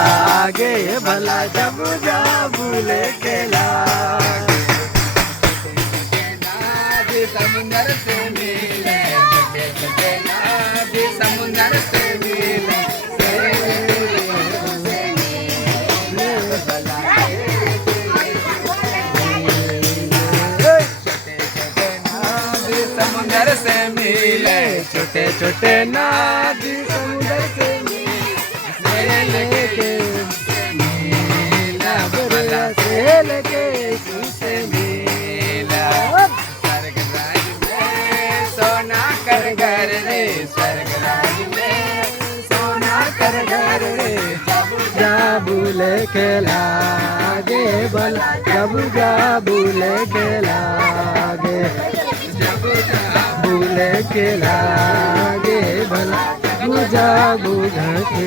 आगे भला जब जाबू लेके लागे समुंदर से मिले समुंदर से मिले समुंदर से मिले छोटे छोटे नादी समुंदर से लेके मिला भला से लेके से मिला स्वर्ग राज में सोना कर घर रे स्वर्ग राज में सोना कर घर रे जाबू लेके लागे भला जब जाबू लेके लागे भूले के लागे भला जाबू घर के